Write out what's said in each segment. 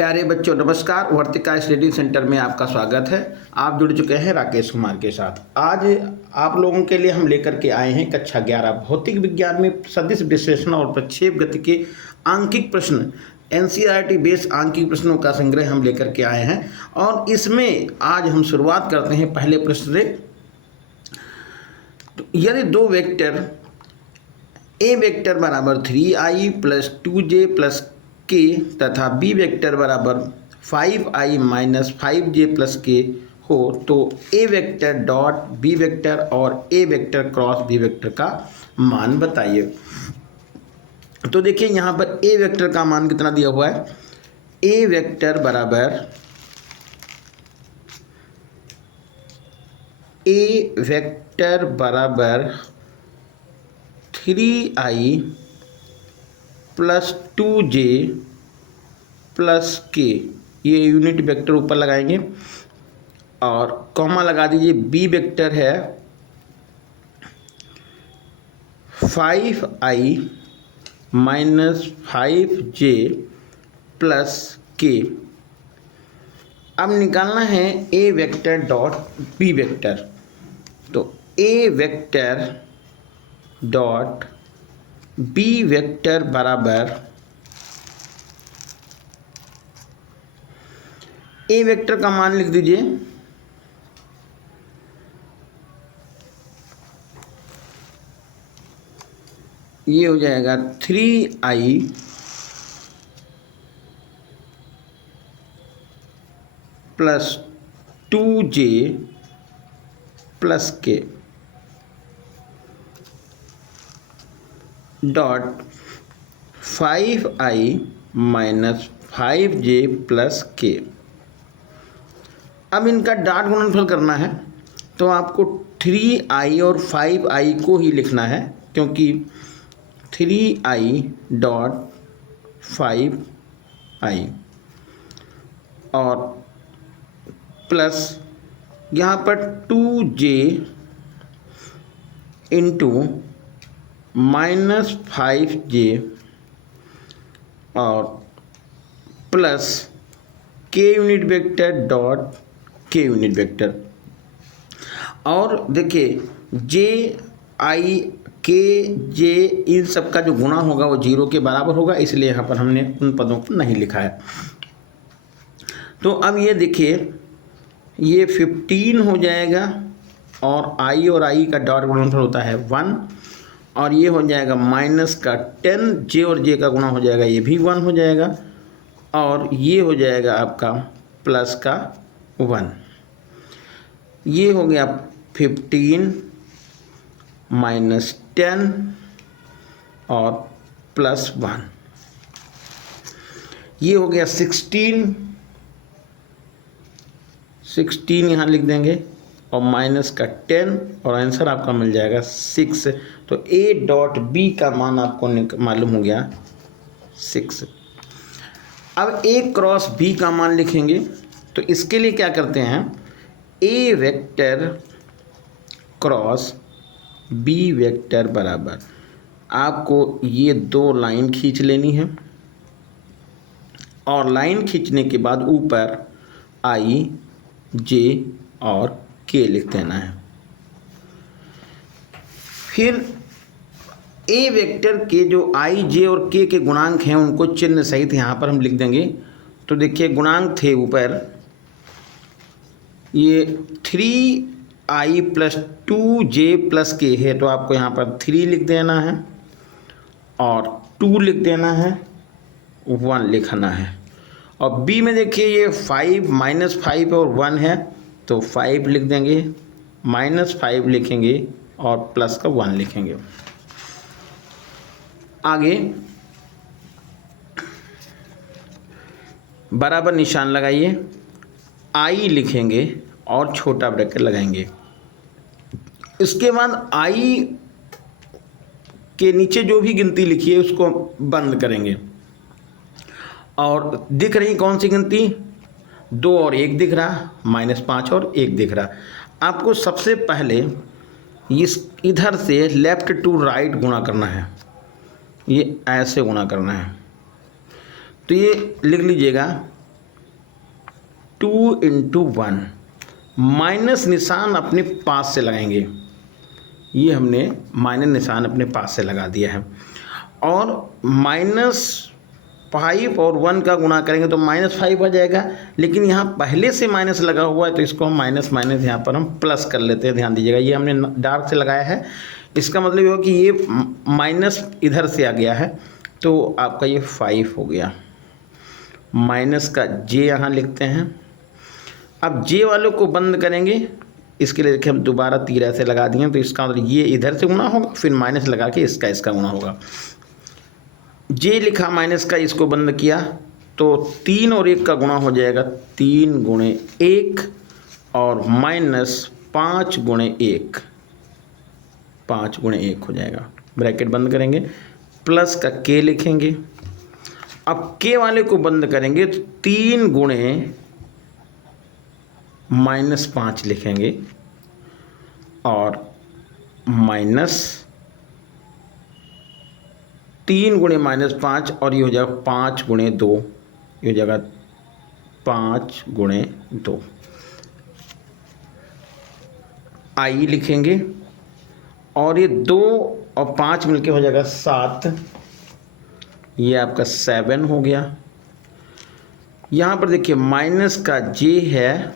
प्यारे बच्चों नमस्कार। वर्तिका स्टडी सेंटर में आपका स्वागत है। आप जुड़ चुके हैं राकेश कुमार के साथ। आज आप लोगों के लिए हम लेकर के आए हैं कक्षा 11 भौतिक विज्ञान में सदिश विश्लेषण और प्रक्षेप गति के आंकिक प्रश्न एनसीईआरटी बेस्ड आंकिक प्रश्नों का संग्रह हम लेकर के आए हैं और इसमें आज हम शुरुआत करते हैं पहले प्रश्न से। तो यदि दो वेक्टर ए वेक्टर बराबर 3i प्लस 2j प्लस के तथा बी वेक्टर बराबर 5i माइनस 5j प्लस के हो तो A vector dot B vector और ए वेक्टर क्रॉस बी वेक्टर का मान बताइए। तो देखिए यहाँ पर ए वेक्टर का मान कितना दिया हुआ है। ए वेक्टर बराबर बराबर 3i प्लस 2j प्लस के, ये यूनिट वेक्टर ऊपर लगाएंगे और कॉमा लगा दीजिए। बी वेक्टर है 5i माइनस 5j प्लस के। अब निकालना है ए वेक्टर डॉट बी वेक्टर। तो A vector dot B vector बराबर ए वेक्टर का मान लिख दीजिए। ये हो जाएगा 3i प्लस 2j प्लस के dot 5i minus 5j plus के। अब इनका डॉट गुणनफल करना है तो आपको 3i और 5i को ही लिखना है, क्योंकि 3i डॉट 5i और प्लस यहाँ पर 2j इंटू माइनस 5j और प्लस के यूनिट वेक्टर डॉट के यूनिट वेक्टर। और देखिए जे आई के जे इन सब का जो गुणा होगा वो 0 के बराबर होगा, इसलिए यहाँ पर हमने उन पदों को नहीं लिखा है। तो अब ये देखिए ये 15 हो जाएगा और आई और आई का डॉट गुणनफल होता है 1 और ये हो जाएगा माइनस का 10, जे और जे का गुणा हो जाएगा, ये भी 1 हो जाएगा और ये हो जाएगा आपका प्लस का 1। ये हो गया 15 माइनस 10 और प्लस 1। ये हो गया 16 यहाँ लिख देंगे और माइनस का 10 और आंसर आपका मिल जाएगा 6। तो ए डॉट बी का मान आपको मालूम हो गया 6। अब ए क्रॉस बी का मान लिखेंगे तो इसके लिए क्या करते हैं, A vector cross B vector बराबर आपको ये दो लाइन खींच लेनी है और लाइन खींचने के बाद ऊपर आई जे और के लिख देना है। फिर ए वेक्टर के जो आई जे और के गुणांक हैं उनको चिन्ह सहित यहाँ पर हम लिख देंगे। तो देखिए गुणांक थे ऊपर ये 3i प्लस 2j प्लस के है, तो आपको यहाँ पर 3 लिख देना है और 2 लिख देना है, 1 लिखना है। और बी में देखिए ये 5 माइनस 5 और 1 है तो 5 लिख देंगे, माइनस 5 लिखेंगे और प्लस का 1 लिखेंगे। आगे बराबर निशान लगाइए, आई लिखेंगे और छोटा ब्रैकेट लगाएंगे। इसके बाद आई के नीचे जो भी गिनती लिखी है उसको बंद करेंगे और दिख रही कौन सी गिनती, 2 और 1 दिख रहा, माइनस 5 और 1 दिख रहा। आपको सबसे पहले इस इधर से लेफ़्ट टू राइट गुणा करना है, ये ऐसे गुणा करना है। तो ये लिख लीजिएगा 2 इंटू 1, माइनस निशान अपने पास से लगाएंगे। ये हमने माइनस निशान अपने पास से लगा दिया है। और -5 और 1 का गुणा करेंगे तो -5 आ जाएगा, लेकिन यहाँ पहले से माइनस लगा हुआ है तो इसको हम माइनस माइनस यहाँ पर हम प्लस कर लेते हैं। ध्यान दीजिएगा, ये हमने डार्क से लगाया है, इसका मतलब ये हो कि ये माइनस इधर से आ गया है, तो आपका ये 5 हो गया। माइनस का जे यहाँ लिखते हैं। अब जे वालों को बंद करेंगे, इसके लिए देखिए हम दोबारा तीर ऐसे लगा दिए, तो इसका मतलब ये इधर से गुणा होगा, फिर माइनस लगा के इसका गुणा होगा। जे लिखा माइनस का, इसको बंद किया तो 3 और 1 का गुणा हो जाएगा, 3 गुणे 1 और -5 गुणे 1, 5 गुणे 1 हो जाएगा। ब्रैकेट बंद करेंगे, प्लस का के लिखेंगे। अब के वाले को बंद करेंगे तो 3 गुणे -5 लिखेंगे और -3 गुणे -5 और ये हो जाएगा 5 गुणे 2, ये हो जाएगा 5 गुणे 2। आई लिखेंगे और ये 2 और 5 मिलके हो जाएगा 7, ये आपका 7 हो गया। यहाँ पर देखिए माइनस का जे है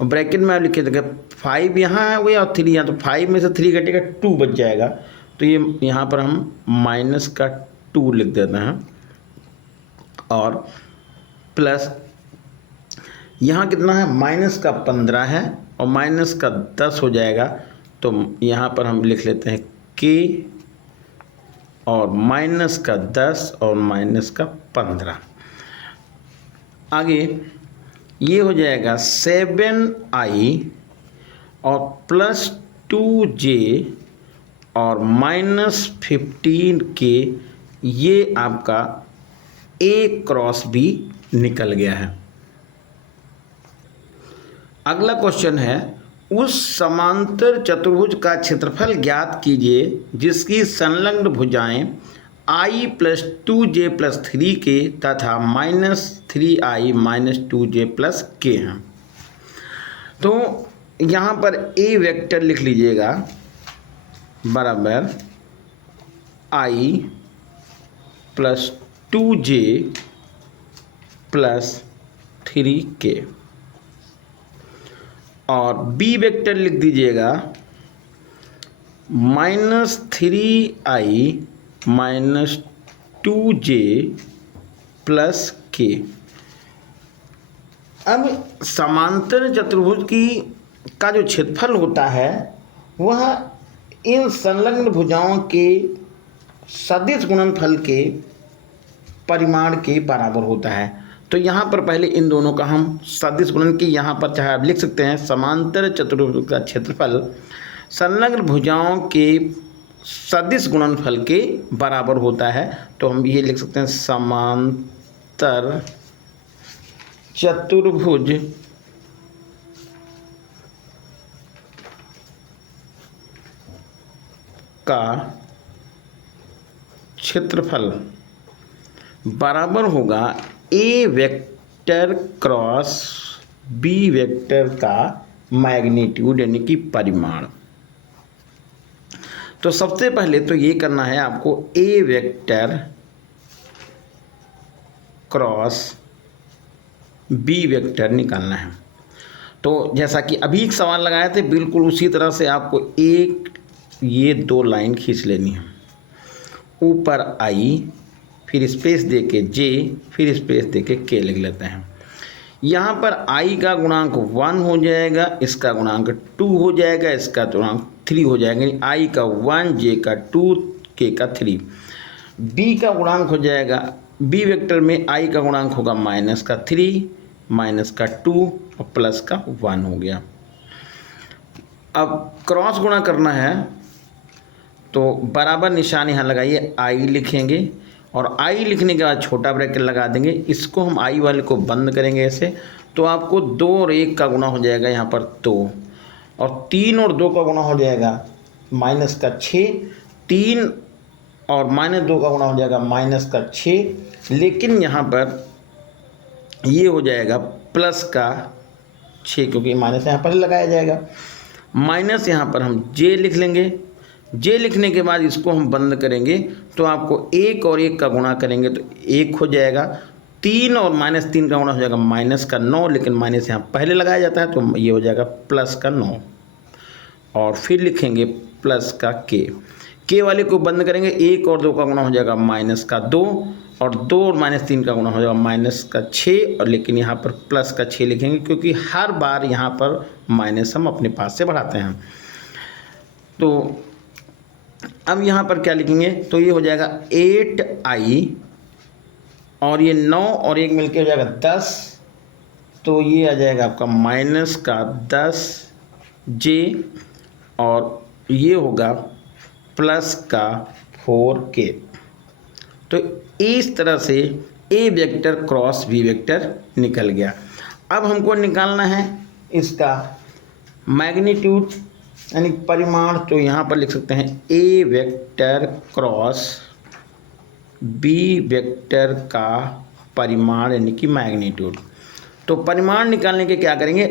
और ब्रैकेट में आप लिखे देखिए 5 यहाँ है वो और 3 यहाँ, तो 5 में से 3 घटेगा 2 बच जाएगा, तो ये यहाँ पर हम माइनस का 2 लिख देते हैं और प्लस यहाँ कितना है, माइनस का 15 है और माइनस का 10 हो जाएगा, तो यहाँ पर हम लिख लेते हैं के और माइनस का 10 और माइनस का 15। आगे ये हो जाएगा 7i और +2j और -15k, ये आपका A क्रॉस B निकल गया है। अगला क्वेश्चन है, उस समांतर चतुर्भुज का क्षेत्रफल ज्ञात कीजिए जिसकी संलग्न भुजाएं i + 2j + 3k तथा -3i - 2j + k हैं। तो यहाँ पर a वेक्टर लिख लीजिएगा बराबर i + 2j + 3k और b वेक्टर लिख दीजिएगा -3i - 2j + k। अब समांतर चतुर्भुज का जो क्षेत्रफल होता है वह इन संलग्न भुजाओं के सदिश गुणनफल के परिमाण के बराबर होता है। तो यहाँ पर पहले इन दोनों का हम सदिश गुणन की, यहाँ पर चाहे आप लिख सकते हैं समांतर चतुर्भुज का क्षेत्रफल संलग्न भुजाओं के सदिश गुणनफल के बराबर होता है, तो हम ये लिख सकते हैं समांतर चतुर्भुज का क्षेत्रफल बराबर होगा ए वेक्टर क्रॉस बी वेक्टर का मैग्नीट्यूड यानी कि परिमाण। तो सबसे पहले तो ये करना है आपको ए वेक्टर क्रॉस बी वेक्टर निकालना है। तो जैसा कि अभी एक सवाल लगाए थे बिल्कुल उसी तरह से आपको ये 2 लाइन खींच लेनी है। ऊपर आई, फिर स्पेस दे के जे, फिर स्पेस दे के के लिख लेते हैं। यहाँ पर i का गुणांक 1 हो जाएगा, इसका गुणांक 2 हो जाएगा, इसका गुणांक 3 हो जाएगा। i का 1, j का 2, k का 3। b का गुणांक हो जाएगा, b वेक्टर में i का गुणांक होगा -3, -2 और प्लस का 1 हो गया। अब क्रॉस गुणा करना है तो बराबर निशान यहाँ लगाइए, i लिखेंगे और i लिखने के बाद छोटा ब्रैकेट लगा देंगे। इसको हम i वाले को बंद करेंगे ऐसे, तो आपको 2 और 1 का गुणा हो जाएगा यहाँ पर 2 और 3 और 2 का गुणा हो जाएगा -6, 3 और -2 का गुणा हो जाएगा -6, लेकिन यहाँ पर ये हो जाएगा प्लस का 6, क्योंकि माइनस यहाँ पर लगाया जाएगा, माइनस यहाँ पर हम जे लिख लेंगे। जे लिखने के बाद इसको हम बंद करेंगे तो आपको 1 और 1 का गुणा करेंगे तो 1 हो जाएगा, 3 और -3 का गुणा हो जाएगा -9, लेकिन माइनस यहाँ पहले लगाया जाता है तो ये हो जाएगा प्लस का 9, और फिर लिखेंगे प्लस का के वाले को बंद करेंगे, 1 और 2 का गुणा हो जाएगा -2, और 2 और -3 का गुणा हो जाएगा -6, और लेकिन यहाँ पर प्लस का 6 लिखेंगे क्योंकि हर बार यहाँ पर माइनस हम अपने पास से बढ़ाते हैं। तो अब यहाँ पर क्या लिखेंगे, तो ये हो जाएगा 8i, और ये 9 और 1 मिलके हो जाएगा 10, तो ये आ जाएगा आपका -10j, और ये होगा प्लस का 4k। तो इस तरह से ए वेक्टर क्रॉस बी वेक्टर निकल गया। अब हमको निकालना है इसका मैग्नीट्यूड यानी परिमाण, तो यहाँ पर लिख सकते हैं A vector cross B vector का परिमाण यानी कि मैग्नीट्यूड। तो परिमाण निकालने के क्या करेंगे,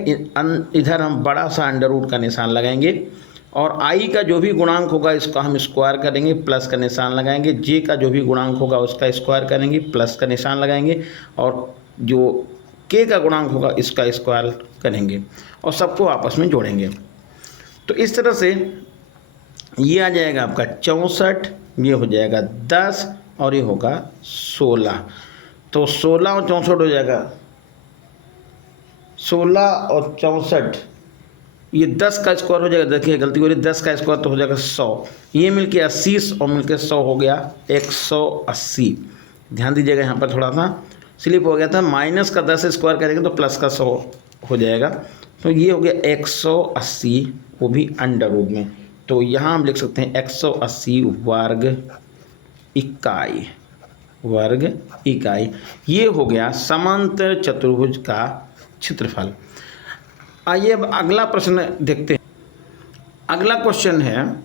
इधर हम बड़ा सा अंडर रूट का निशान लगाएंगे, और आई का जो भी गुणांक होगा इसका हम स्क्वायर करेंगे, प्लस का निशान लगाएंगे, जे का जो भी गुणांक होगा उसका स्क्वायर करेंगे, प्लस का निशान लगाएंगे, और जो के का गुणांक होगा इसका स्क्वायर करेंगे, और सबको आपस में जोड़ेंगे। तो इस तरह से ये आ जाएगा आपका 64, ये हो जाएगा 10, और ये होगा 16। तो 16 और 64 हो जाएगा, 16 और 64, ये 10 का स्क्वायर हो जाएगा, देखिए गलती हो रही, 10 का स्क्वायर तो हो जाएगा 100, ये मिलके 80 और मिलके 100 हो गया 180। ध्यान दीजिएगा यहाँ पर थोड़ा सा स्लिप हो गया था, माइनस का 10 स्क्वायर करेंगे तो प्लस का 100 हो जाएगा, तो ये हो गया 180, वो भी अंडर रूट में। तो यहाँ हम लिख सकते हैं 180 वर्ग इकाई, ये हो गया समांतर चतुर्भुज का क्षेत्रफल। आइए अब अगला प्रश्न देखते हैं। अगला क्वेश्चन है,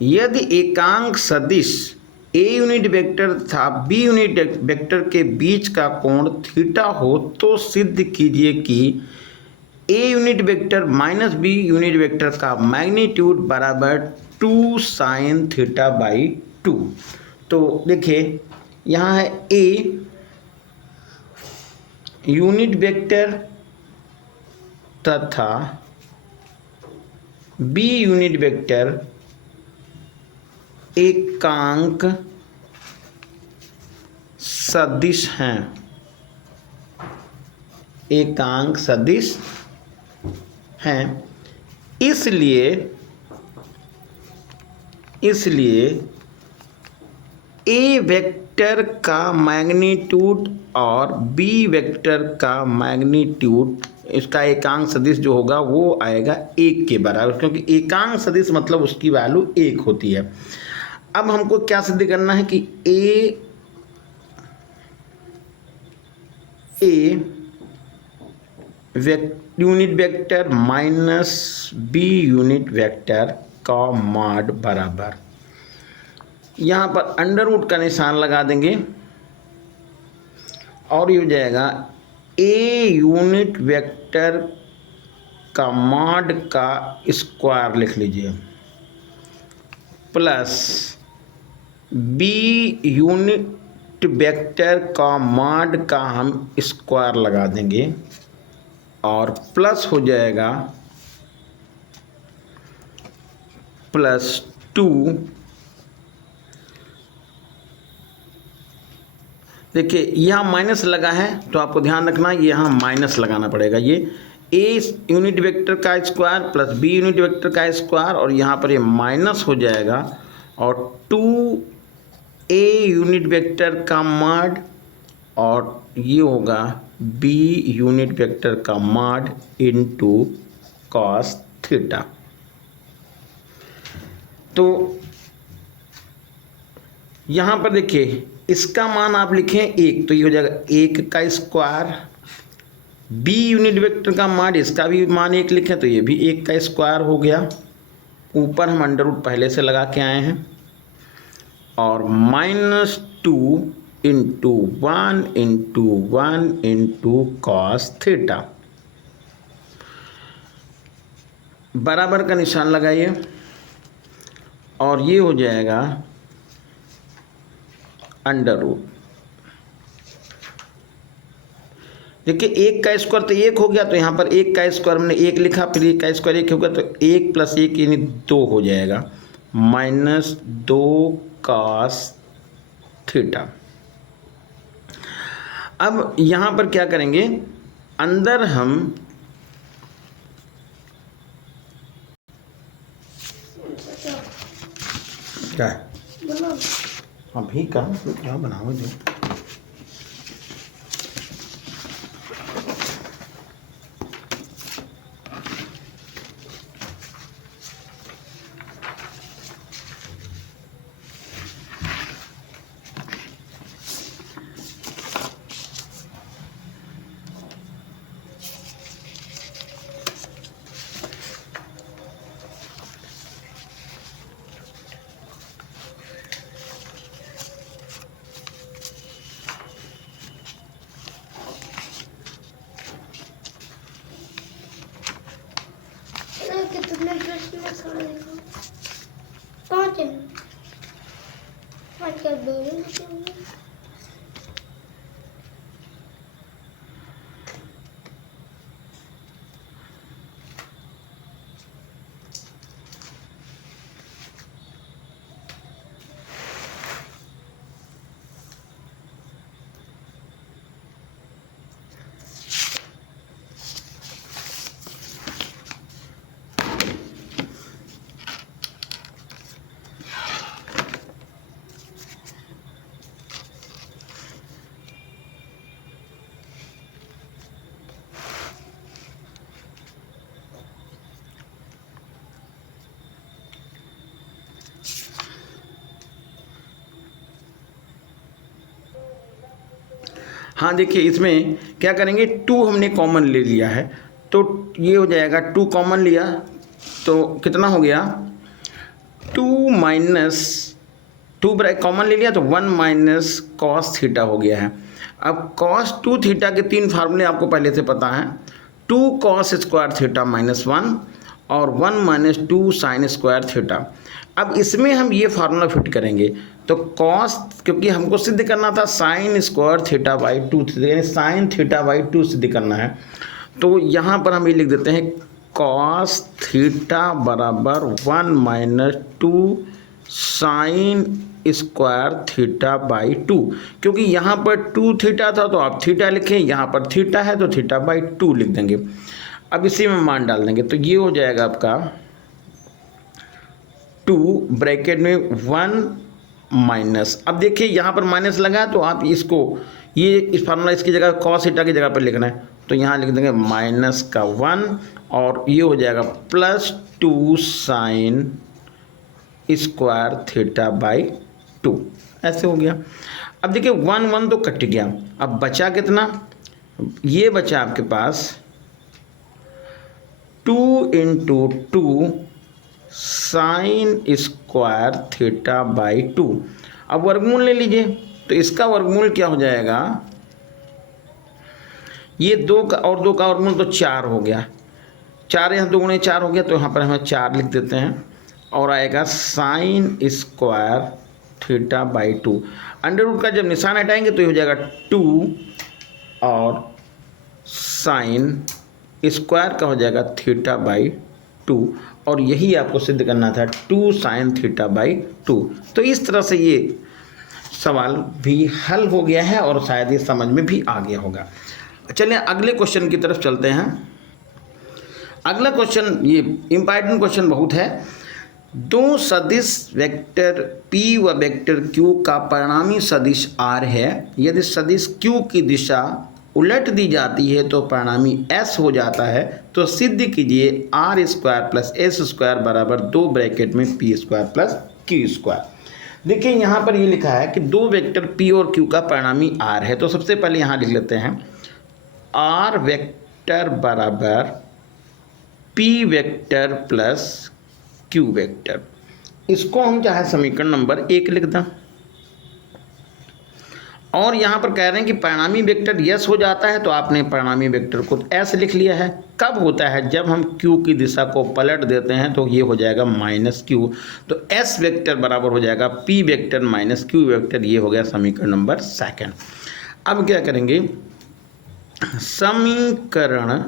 यदि एकांक सदिश ए यूनिट वेक्टर तथा बी यूनिट वेक्टर के बीच का कोण थीटा हो तो सिद्ध कीजिए कि A unit vector minus B unit vector का मैग्नीट्यूड बराबर 2 sin θ/2। तो देखिए यहाँ है ए यूनिट वेक्टर तथा बी यूनिट वेक्टर एकांक सदिश हैं, एकांक सदिश हैं, इसलिए ए वेक्टर का मैग्नीट्यूड और बी वेक्टर का मैग्नीट्यूड, इसका एकांक सदिश जो होगा वो आएगा 1 के बराबर, क्योंकि एकांक सदिश मतलब उसकी वैल्यू 1 होती है। अब हमको क्या सिद्ध करना है कि A unit vector minus B unit vector का मॉड बराबर, यहाँ पर अंडर रूट का निशान लगा देंगे, और ये हो जाएगा ए यूनिट वेक्टर का मॉड का स्क्वायर लिख लीजिए, प्लस बी यूनिट वेक्टर का मॉड का हम स्क्वायर लगा देंगे, और प्लस हो जाएगा +2। देखिए यहाँ माइनस लगा है तो आपको ध्यान रखना ये यहाँ माइनस लगाना पड़ेगा, ये ए यूनिट वेक्टर का square plus B unit vector का स्क्वायर, और यहाँ पर ये माइनस हो जाएगा, और 2a यूनिट वेक्टर का मॉड, और ये होगा b यूनिट वेक्टर का मॉड इनटू cos थीटा। तो यहाँ पर देखिए इसका मान आप लिखें 1, तो ये हो जाएगा 1 का स्क्वायर, b यूनिट वेक्टर का मान, इसका भी मान 1 लिखें तो ये भी 1 का स्क्वायर हो गया, ऊपर हम अंडर रूट पहले से लगा के आए हैं, और -2 × 1 × 1 × cos थीटा। बराबर का निशान लगाइए और ये हो जाएगा अंडर रूट। देखिए 1 का स्क्वायर तो 1 हो गया, तो यहाँ पर 1 का स्क्वायर मैंने 1 लिखा, फिर 1 का स्क्वायर 1 होगा, तो 1 + 1 यानी 2 हो जाएगा, -2 cos थीटा। अब यहाँ पर क्या करेंगे, अंदर हम क्या अभी का क्या बनाओगे। कितने प्रश्न पाँच है, पाँच कर दो। हाँ देखिए इसमें क्या करेंगे, 2 हमने कॉमन ले लिया है, तो ये हो जाएगा 2 कॉमन लिया तो कितना हो गया, 2 - 2 कॉमन ले लिया तो 1 - cos थीटा हो गया है। अब cos 2 थीटा के 3 फार्मूले आपको पहले से पता है, 2 cos स्क्वायर थीटा -1 और 1 - 2 sin स्क्वायर थीटा। अब इसमें हम ये फार्मूला फिट करेंगे, तो cos, क्योंकि हमको सिद्ध करना था sin स्क्वायर थीटा बाई 2 यानी sin थीटा बाई 2 सिद्ध करना है, तो यहाँ पर हम ये लिख देते हैं cos थीटा बराबर 1 - 2 sin स्क्वायर थीटा बाई 2। क्योंकि यहाँ पर 2 थीटा था तो आप थीटा लिखें, यहाँ पर थीटा है तो थीटा बाई 2 लिख देंगे। अब इसी में मान डाल देंगे, तो ये हो जाएगा आपका 2 ब्रैकेट में 1 - अब देखिए यहाँ पर माइनस लगा तो आप इसको ये इस फार्मूला इसकी जगह cos थीटा की जगह पर लिखना है, तो यहाँ लिख देंगे -1 और ये हो जाएगा +2 sin स्क्वायर थीटा बाई 2, ऐसे हो गया। अब देखिए 1 तो कट गया, अब बचा कितना, ये बचा आपके पास 2 × 2 sin स्क्वायर थीटा बाई 2। अब वर्गमूल ले लीजिए, तो इसका वर्गमूल क्या हो जाएगा, ये 2 का और 2 का वर्गमूल तो 4 हो गया, 4 यहाँ 2 × 4 हो गया, तो यहाँ पर हमें 4 लिख देते हैं और आएगा sin square theta by 2। Under root का जब निशान हटाएंगे तो ये हो जाएगा 2 और sin स्क्वायर का हो जाएगा थीटा बाई 2, और यही आपको सिद्ध करना था 2 sin थीटा बाई 2। तो इस तरह से ये सवाल भी हल हो गया है और शायद ये समझ में भी आ गया होगा। चलिए अगले क्वेश्चन की तरफ चलते हैं। अगला क्वेश्चन, ये इम्पॉर्टेंट क्वेश्चन बहुत है। दो सदिश वेक्टर P व वेक्टर Q का परिणामी सदिश R है। यदि सदिश Q की दिशा उलट दी जाती है तो परिणामी S हो जाता है, तो सिद्ध कीजिए R² + S² बराबर 2 ब्रैकेट में P² + Q²। देखिए यहाँ पर ये लिखा है कि दो वेक्टर P और Q का परिणामी R है, तो सबसे पहले यहाँ लिख लेते हैं R वेक्टर बराबर P vector plus Q vector. इसको हम चाहे समीकरण नंबर 1 लिख दें और यहाँ पर कह रहे हैं कि परिणामी वेक्टर यस हो जाता है, तो आपने परिणामी वेक्टर को एस लिख लिया है। कब होता है? जब हम क्यू की दिशा को पलट देते हैं तो ये हो जाएगा माइनस क्यू, तो एस वेक्टर बराबर हो जाएगा P vector minus Q vector. ये हो गया समीकरण नंबर 2। अब क्या करेंगे, समीकरण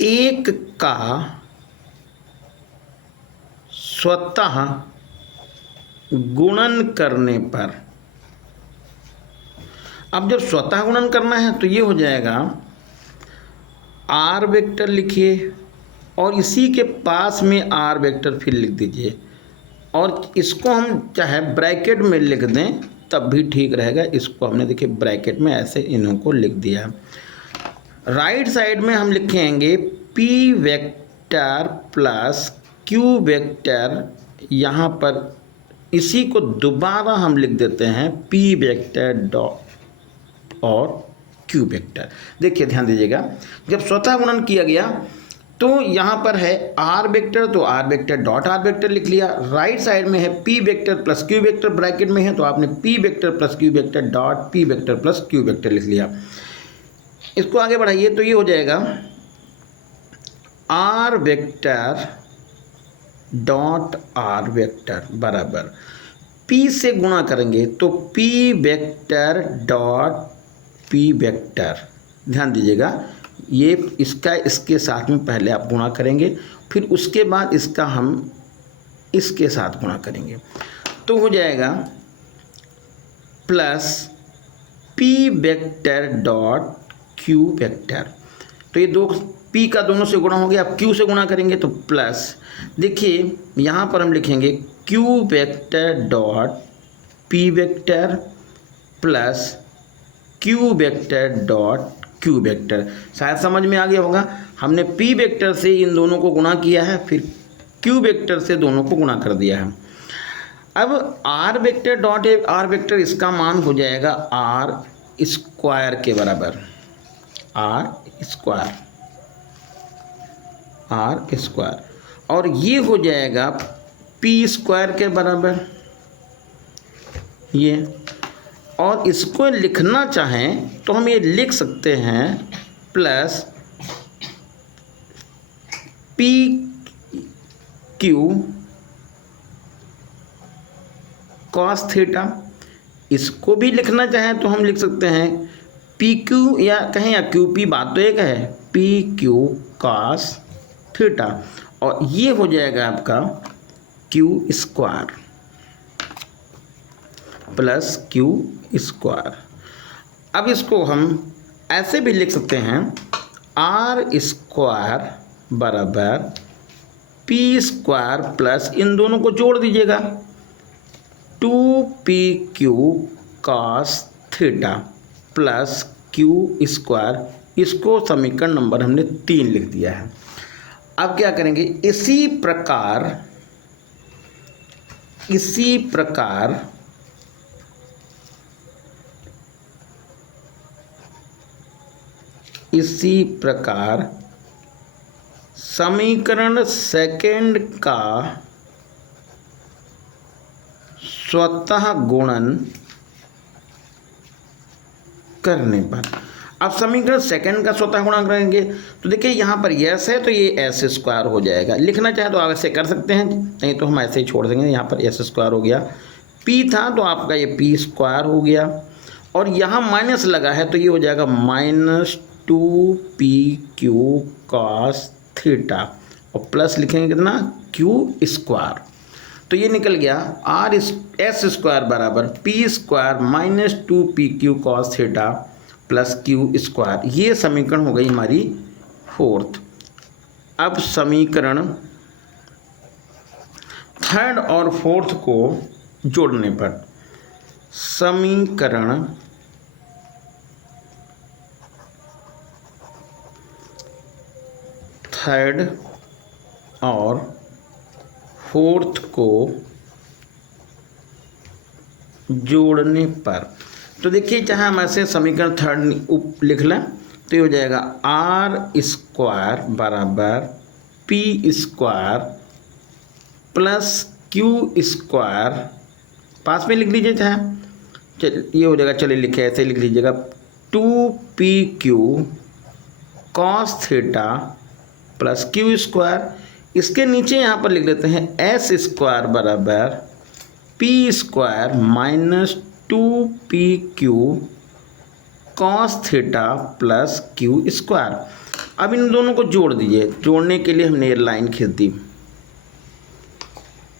1 का स्वतः गुणन करने पर, अब जब स्वतः गुणन करना है तो ये हो जाएगा आर वेक्टर लिखिए और इसी के पास में आर वेक्टर फिर लिख दीजिए, और इसको हम चाहे ब्रैकेट में लिख दें तब भी ठीक रहेगा। इसको हमने देखिए ब्रैकेट में ऐसे इन्हों को लिख दिया। राइट साइड में हम लिखेंगे P vector plus Q vector, यहाँ पर इसी को दोबारा हम लिख देते हैं पी वेक्टर डॉट और क्यू वेक्टर। देखिए ध्यान दीजिएगा, जब स्वतः गुणन किया गया तो यहाँ पर है आर वेक्टर, तो R vector dot R vector लिख लिया। राइट साइड में है P vector plus Q vector bracket में है, तो आपने P vector plus Q vector dot P vector plus Q vector लिख लिया। इसको आगे बढ़ाइए तो ये हो जाएगा R vector dot R vector बराबर पी से गुणा करेंगे तो P vector dot P vector. ध्यान दीजिएगा, ये इसका इसके साथ में पहले आप गुणा करेंगे, फिर उसके बाद इसका हम इसके साथ गुणा करेंगे, तो हो जाएगा plus P vector dot Q vector. तो ये दो पी का दोनों से गुणा हो गया, अब क्यू से गुणा करेंगे तो प्लस, देखिए यहाँ पर हम लिखेंगे Q vector dot P vector plus Q vector dot Q vector. शायद समझ में आ गया होगा, हमने पी वेक्टर से इन दोनों को गुणा किया है, फिर क्यू वेक्टर से दोनों को गुणा कर दिया है। अब R vector dot R vector, इसका मान हो जाएगा आर स्क्वायर के बराबर, आर स्क्वायर, और ये हो जाएगा पी स्क्वायर के बराबर ये। और इसको लिखना चाहें तो हम ये लिख सकते हैं plus P Q cos theta. इसको भी लिखना चाहें तो हम लिख सकते हैं पी क्यू, या कहें या क्यू पी, बात तो एक है, पी क्यू कॉस थीटा, और ये हो जाएगा आपका Q square plus Q square. अब इसको हम ऐसे भी लिख सकते हैं आर स्क्वायर बराबर पी स्क्वायर प्लस, इन दोनों को जोड़ दीजिएगा 2pq cos theta plus Q square. इसको समीकरण नंबर हमने 3 लिख दिया है। अब क्या करेंगे, इसी प्रकार समीकरण 2 का स्वतः गुणन करने पर, अब समीकरण 2 का स्वतः गुणन करेंगे तो देखिए यहाँ पर यस है तो ये एस स्क्वायर हो जाएगा। लिखना चाहे तो आप ऐसे कर सकते हैं, नहीं तो हम ऐसे ही छोड़ देंगे। यहाँ पर एस स्क्वायर हो गया, पी था तो आपका ये पी स्क्वायर हो गया, और यहाँ माइनस लगा है तो ये हो जाएगा माइनस 2pq cos थीटा, और प्लस लिखेंगे कितना, क्यू स्क्वायर। तो ये निकल गया आर एस स्क्वायर बराबर P square minus 2pq cos theta plus Q square. ये समीकरण हो गई हमारी 4th। अब समीकरण 3rd और 4th को जोड़ने पर, समीकरण 3rd और 4th को जोड़ने पर, तो देखिए चाहे हम ऐसे समीकरण 3rd लिख लें तो ये हो जाएगा आर स्क्वायर बराबर P square plus Q square, पास में लिख लीजिए चाहे, चल ये हो जाएगा, चलिए लिखे ऐसे लिख लीजिएगा 2PQ cos theta plus Q square. इसके नीचे यहाँ पर लिख लेते हैं एस स्क्वायर बराबर P square minus 2PQ cos theta plus Q square. अब इन दोनों को जोड़ दीजिए। जोड़ने के लिए हमने ये लाइन खींच दी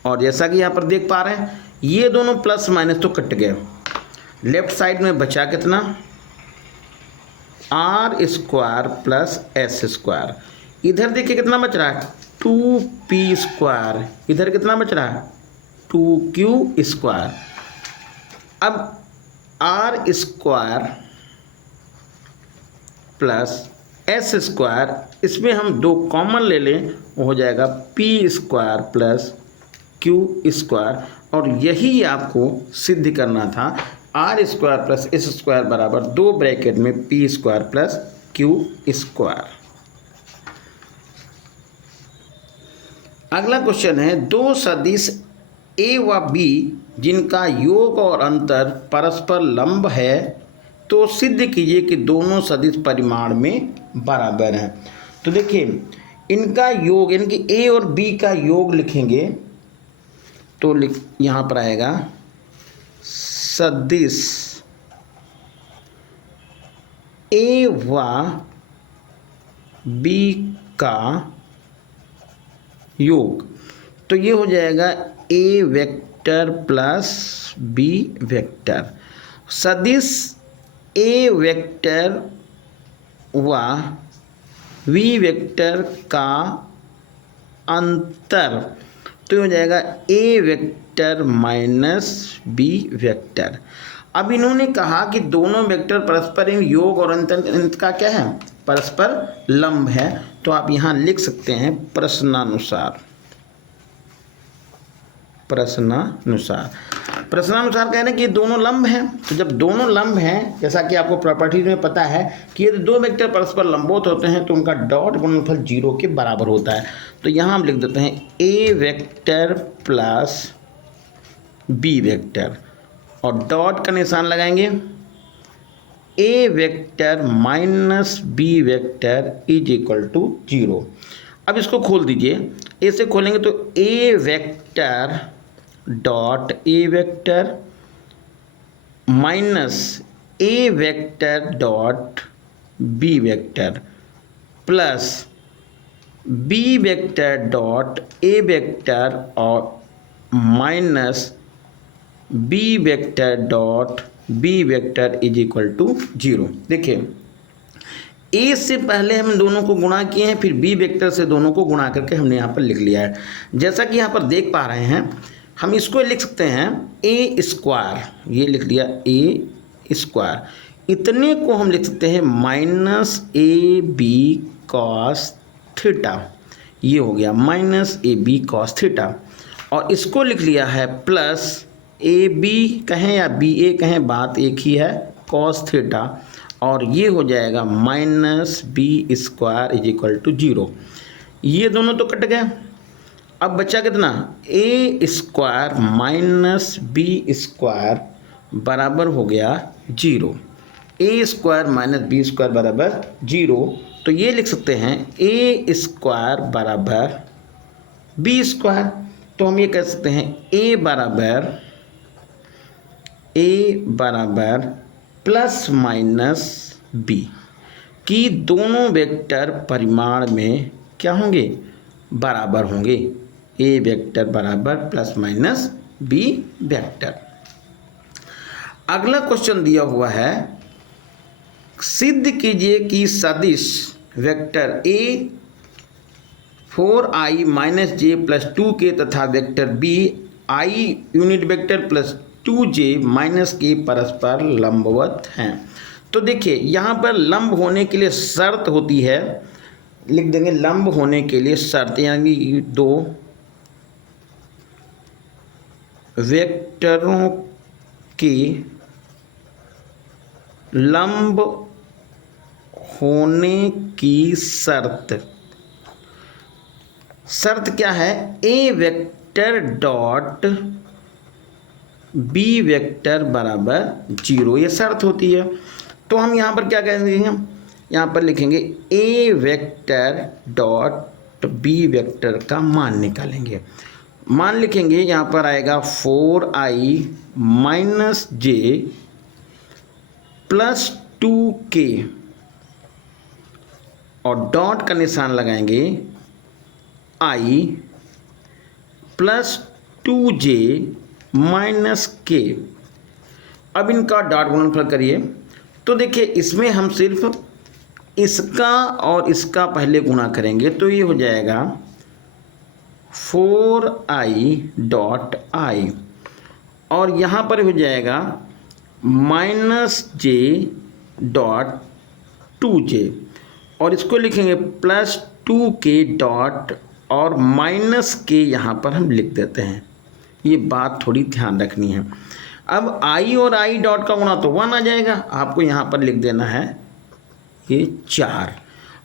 और जैसा कि यहाँ पर देख पा रहे हैं ये दोनों प्लस माइनस तो कट गए। लेफ्ट साइड में बचा कितना, R square plus S square. इधर देखिए कितना बच रहा है 2P स्क्वायर। इधर कितना बच रहा है 2Q स्क्वायर। अब R square plus S square, इसमें हम दो कॉमन ले लें, वो हो जाएगा P square plus Q square. और यही आपको सिद्ध करना था। R square plus S square बराबर दो ब्रैकेट में P square plus Q square. अगला क्वेश्चन है, दो सदिश ए व बी जिनका योग और अंतर परस्पर लंब है तो सिद्ध कीजिए कि दोनों सदिश परिमाण में बराबर हैं। तो देखिए इनका योग यानी कि ए और बी का योग लिखेंगे तो यहाँ पर आएगा सदिश ए व बी का योग। तो ये हो जाएगा ए वेक्टर प्लस बी वेक्टर। सदिश ए वेक्टर व बी वेक्टर का अंतर तो हो जाएगा ए वेक्टर माइनस बी वेक्टर। अब इन्होंने कहा कि दोनों वेक्टर परस्पर योग और अंतर का क्या है, परस्पर लंब है। तो आप यहाँ लिख सकते हैं प्रश्नानुसार। प्रश्नानुसार कह रहे हैं कि दोनों लंब हैं। तो जब दोनों लंब हैं, जैसा कि आपको प्रॉपर्टीज में पता है कि यदि दो वेक्टर परस्पर लंबवत होते हैं तो उनका डॉट गुणनफल 0 के बराबर होता है। तो यहाँ हम लिख देते हैं A vector plus B vector और डॉट का निशान लगाएंगे, A vector minus B vector is equal to 0। अब इसको खोल दीजिए। ए से खोलेंगे तो A vector dot A vector minus A vector dot B vector plus B vector dot A vector और minus B vector dot B vector is equal to 0। देखिए ए से पहले हम दोनों को गुणा किए हैं, फिर बी वेक्टर से दोनों को गुणा करके हमने यहाँ पर लिख लिया है। जैसा कि यहाँ पर देख पा रहे हैं हम इसको लिख सकते हैं ए स्क्वायर, ये लिख दिया ए स्क्वायर। इतने को हम लिख सकते हैं minus A B cos theta, ये हो गया minus A B cos theta. और इसको लिख लिया है प्लस ए बी कहें या बी ए कहें, बात एक ही है, कॉस थीटा। और ये हो जाएगा minus B square is equal to 0। ये दोनों तो कट गए। अब बचा कितना, A square minus B square बराबर हो गया 0। A square minus B square बराबर 0। तो ये लिख सकते हैं ए स्क्वायर बराबर बी स्क्वायर। तो हम ये कह सकते हैं ए बराबर प्लस माइनस बी कि दोनों वेक्टर परिमाण में क्या होंगे, बराबर होंगे। ए वेक्टर बराबर प्लस माइनस बी वेक्टर। अगला क्वेश्चन दिया हुआ है, सिद्ध कीजिए कि सदिश vector A 4i minus J plus 2k तथा vector B i unit vector plus 2j minus K परस्पर लंबवत हैं। तो देखिए यहाँ पर लंब होने के लिए शर्त होती है, लिख देंगे लंब होने के लिए शर्त, यानी दो वेक्टरों की लंब होने की शर्त क्या है, ए वेक्टर डॉट बी वेक्टर बराबर 0, ये शर्त होती है। तो हम यहाँ पर क्या करेंगे, हम यहाँ पर लिखेंगे A vector dot B vector का मान निकालेंगे। मान लिखेंगे, यहाँ पर आएगा 4i minus J plus 2k और डॉट का निशान लगाएंगे i plus 2j minus k। अब इनका डॉट गुणनफल करिए तो देखिए इसमें हम सिर्फ इसका और इसका पहले गुणा करेंगे तो ये हो जाएगा 4i डॉट i और यहाँ पर हो जाएगा माइनस जे डॉट 2j और इसको लिखेंगे प्लस 2k डॉट और माइनस के यहाँ पर हम लिख देते हैं। ये बात थोड़ी ध्यान रखनी है। अब i और i डॉट का गुणा तो 1 आ जाएगा, आपको यहाँ पर लिख देना है ये 4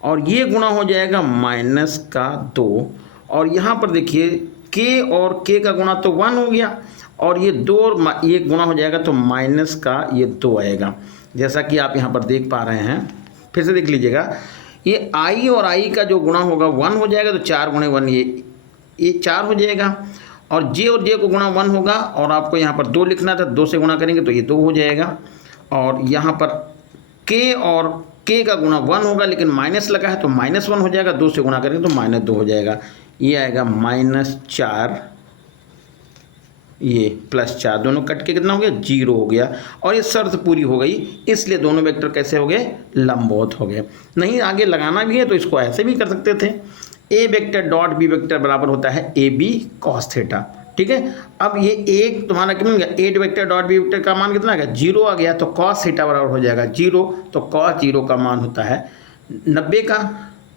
और ये गुणा हो जाएगा माइनस का 2 और यहाँ पर देखिए k और k का गुणा तो 1 हो गया और ये 2 और ये गुणा हो जाएगा तो माइनस का ये 2 आएगा, जैसा कि आप यहाँ पर देख पा रहे हैं। फिर से देख लीजिएगा, ये i और i का जो गुणा होगा 1 हो जाएगा तो 4 गुणे 1 ये 4 हो जाएगा और j को गुणा 1 होगा और आपको यहाँ पर 2 लिखना था, 2 से गुणा करेंगे तो ये 2 हो जाएगा और यहाँ पर k और k का गुणा 1 होगा लेकिन माइनस लगा है तो माइनस 1 हो जाएगा, 2 से गुणा करेंगे तो माइनस 2 हो जाएगा। ये आएगा माइनस 4, ये प्लस 4, दोनों कट के कितना हो गया 0 हो गया और ये शर्त पूरी हो गई, इसलिए दोनों वेक्टर कैसे हो गए लंबवत हो गए। नहीं आगे लगाना भी है तो इसको ऐसे भी कर सकते थे, ए वेक्टर डॉट बी वेक्टर बराबर होता है ए बी कॉस थीटा। ठीक है, अब ये एक तुम्हारा कितना हो गया, ए वेक्टर डॉट बी वेक्टर का मान कितना आ गया 0 आ गया तो कॉस थीटा बराबर हो जाएगा 0, तो कॉस 0 का मान होता है 90 का,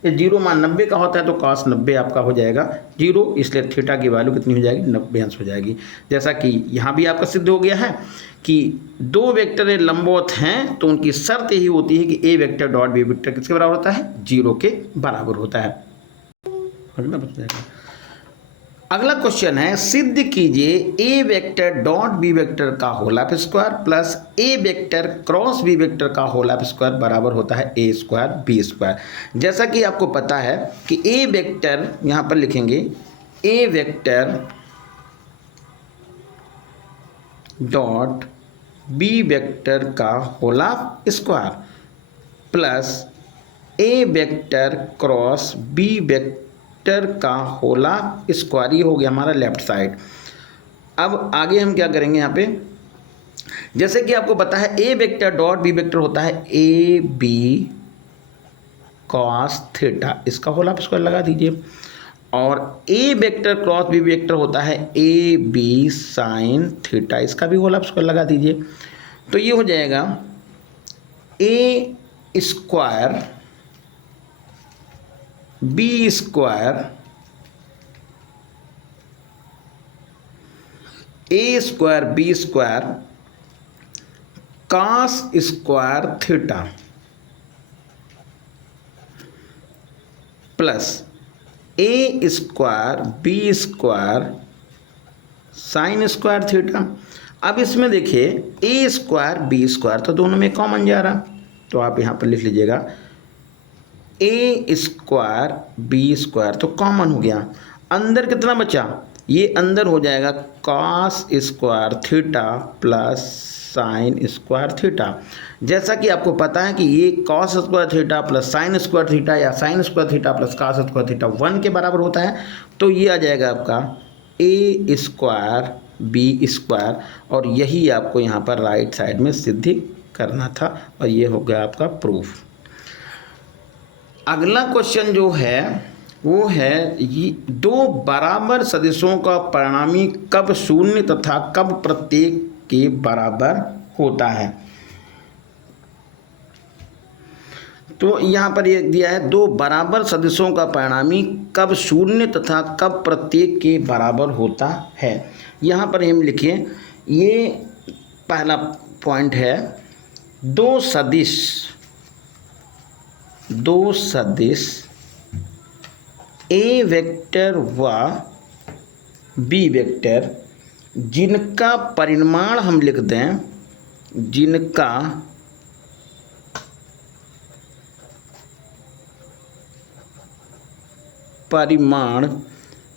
ये 0 मान 90 का होता है तो कॉस 90 आपका हो जाएगा 0, इसलिए थीटा की वैल्यू कितनी हो जाएगी 90 अंश हो जाएगी। जैसा कि यहाँ भी आपका सिद्ध हो गया है कि दो वेक्टर लंबवत हैं तो उनकी शर्त यही होती है कि ए वेक्टर डॉट बी वेक्टर किसके बराबर होता है 0 के बराबर होता है। अगला क्वेश्चन है, सिद्ध कीजिए A vector dot B vector का whole of square plus A vector cross B vector का होल ऑफ स्क्वायर बराबर होता है ए स्क्वायर बी स्क्वायर। जैसा कि आपको पता है कि ए वेक्टर यहाँ पर लिखेंगे A vector dot B vector का whole of square plus A vector cross B vector का होल ऑफ स्क्वायर, ये हो गया हमारा लेफ्ट साइड। अब आगे हम क्या करेंगे यहाँ पे, जैसे कि आपको पता है ए वेक्टर डॉट बी वेक्टर होता है ए बी कॉस थीटा, इसका होल ऑफ स्क्वायर लगा दीजिए, और ए वेक्टर क्रॉस बी वेक्टर होता है ए बी साइन थीटा, इसका भी होल ऑफ स्क्वायर लगा दीजिए। तो ये हो जाएगा A square B square A square B square cos square theta plus A square B square sine square theta. अब इसमें देखिए ए स्क्वायर बी स्क्वायर तो दोनों में कॉमन जा रहा, तो आप यहाँ पर लिख लीजिएगा ए स्क्वायर बी स्क्वायर तो कॉमन हो गया, अंदर कितना बचा, ये अंदर हो जाएगा cos square theta plus sine square theta. जैसा कि आपको पता है कि ये cos square theta plus sine square theta या sine square theta plus cos square theta 1 के बराबर होता है, तो ये आ जाएगा आपका ए स्क्वायर बी स्क्वायर, और यही आपको यहाँ पर राइट साइड में सिद्ध करना था और ये हो गया आपका प्रूफ। अगला क्वेश्चन जो है वो है ये दो बराबर सदिशों का परिणामी कब शून्य तथा कब प्रत्येक के बराबर होता है। तो यहाँ पर ये दिया है दो बराबर सदिशों का परिणामी कब शून्य तथा कब प्रत्येक के बराबर होता है। यहाँ पर हम लिखें, ये पहला पॉइंट है, दो सदिश ए वेक्टर व बी वेक्टर जिनका परिमाण हम लिख दें, जिनका परिमाण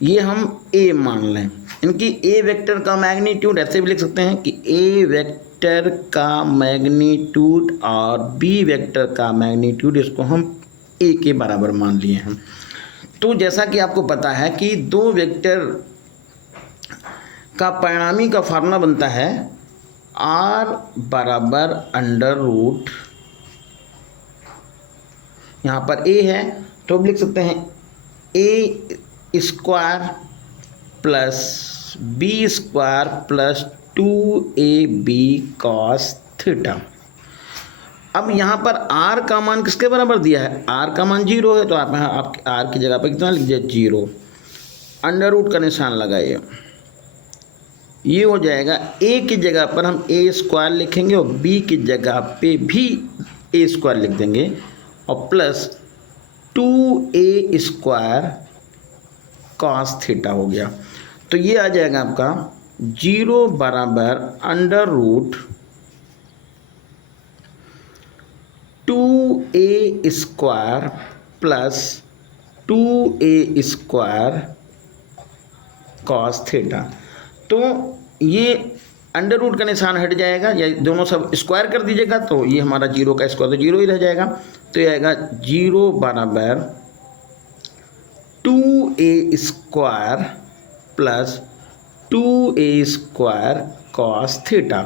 ये हम a मान लें, इनकी a वेक्टर का मैग्नीट्यूड ऐसे भी लिख सकते हैं कि a वेक्टर का मैग्नीट्यूड और b वेक्टर का मैग्नीट्यूड इसको हम a के बराबर मान लिए हैं। तो जैसा कि आपको पता है कि दो वेक्टर का परिणामी का फार्मूला बनता है r बराबर अंडर रूट, यहाँ पर a है तो अब लिख सकते हैं a square plus B square plus 2ab cos theta. अब यहाँ पर r का मान किसके बराबर दिया है, r का मान 0 है, तो आप यहाँ आप r की जगह पर कितना लिख दिया 0, अंडर रूट का निशान लगाइए, ये हो जाएगा a की जगह पर हम a स्क्वायर लिखेंगे और b की जगह पे भी a स्क्वायर लिख देंगे और plus 2a square cos theta हो गया। तो ये आ जाएगा आपका 0 बराबर under root 2a square plus 2a square cos theta. तो ये अंडर रूट का निशान हट जाएगा, या दोनों सब स्क्वायर कर दीजिएगा तो ये हमारा 0 का स्क्वायर तो 0 ही रह जाएगा। तो ये आएगा 0 बराबर 2a square plus 2a square cos theta.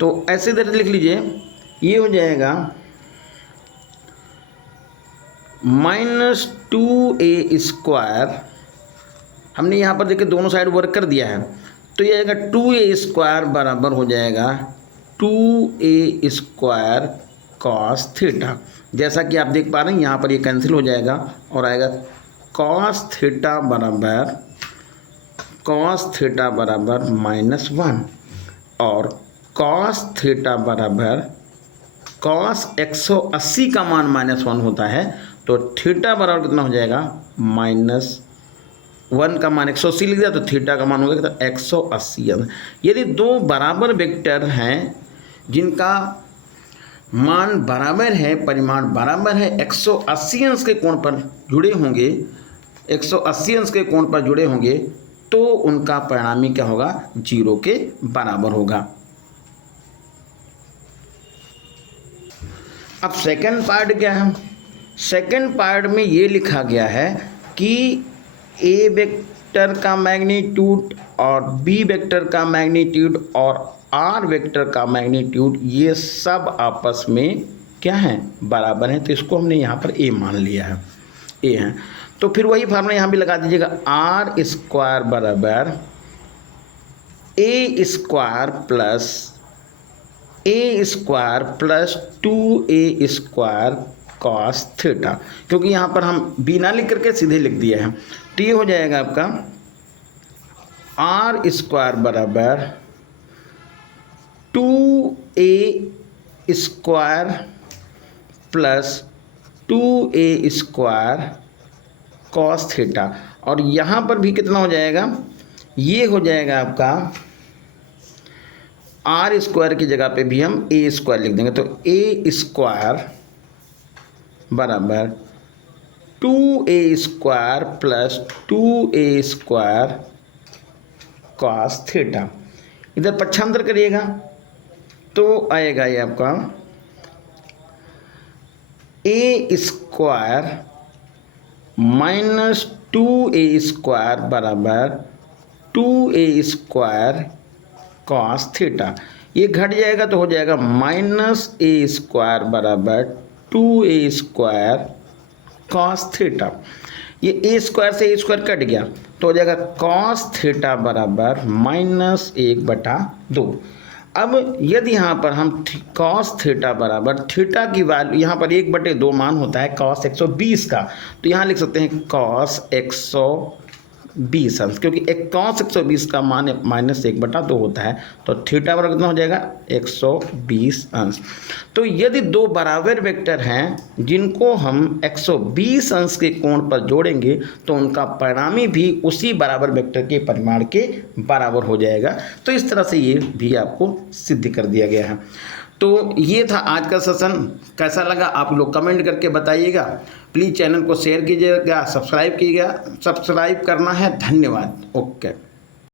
तो ऐसे इधर लिख लीजिए, ये हो जाएगा -2a स्क्वायर, हमने यहाँ पर देखिए दोनों साइड वर्क कर दिया है, तो ये आएगा 2a स्क्वायर बराबर हो जाएगा 2a स्क्वायर cos थीटा। जैसा कि आप देख पा रहे हैं यहाँ पर ये कैंसिल हो जाएगा और आएगा cos थीटा बराबर -1 और cos थीटा बराबर cos 180 का मान -1 होता है, तो थीटा बराबर कितना हो जाएगा -1 का मान 180 लिख दिया तो थीटा का मान हो गया 180। यदि दो बराबर वेक्टर हैं जिनका मान बराबर है, परिमाण बराबर है, 180 अंश के कोण पर जुड़े होंगे, 180 अंश के कोण पर जुड़े होंगे, तो उनका परिणामी क्या होगा, 0 के बराबर होगा। अब सेकंड पार्ट क्या है, सेकंड पार्ट में ये लिखा गया है कि a वेक्टर का मैग्नीट्यूड और b वेक्टर का मैग्नीट्यूड और r वेक्टर का मैग्नीट्यूड ये सब आपस में क्या है, बराबर हैं, तो इसको हमने यहाँ पर a मान लिया है, a है। तो फिर वही फार्मूला यहाँ भी लगा दीजिएगा, r स्क्वायर बराबर a square plus 2a square cos theta, क्योंकि यहाँ पर हम बिना लिख करके सीधे लिख दिए हैं। तो ये हो जाएगा आपका r स्क्वायर बराबर 2a square plus 2a square cos theta, और यहाँ पर भी कितना हो जाएगा, ये हो जाएगा आपका r स्क्वायर की जगह पे भी हम a स्क्वायर लिख देंगे, तो a स्क्वायर बराबर 2a square plus 2a square cos theta. इधर पक्षांतर करिएगा तो आएगा ये आपका a square minus 2a square बराबर 2a स्क्वायर cos थीटा। ये घट जाएगा तो हो जाएगा -a स्क्वायर बराबर 2a स्क्वायर cos थीटा। ये a स्क्वायर से a स्क्वायर कट गया तो हो जाएगा cos थीटा बराबर -1/2। अब यदि यहाँ पर हम cos थीटा बराबर थीटा की वैल्यू, यहाँ पर 1/2 मान होता है cos 120 का, तो यहाँ लिख सकते हैं cos 120 अंश, क्योंकि cos 120 का मान -1/2 होता है, तो थीटा बराबर कितना हो जाएगा 120 अंश। तो यदि दो बराबर वेक्टर हैं जिनको हम 120 अंश के कोण पर जोड़ेंगे तो उनका परिणामी भी उसी बराबर वेक्टर के परिमाण के बराबर हो जाएगा। तो इस तरह से ये भी आपको सिद्ध कर दिया गया है। तो ये था आज का सेशन। कैसा लगा आप लोग कमेंट करके बताइएगा। प्लीज़ चैनल को शेयर कीजिएगा, सब्सक्राइब कीजिएगा। सब्सक्राइब करना है। धन्यवाद। ओके।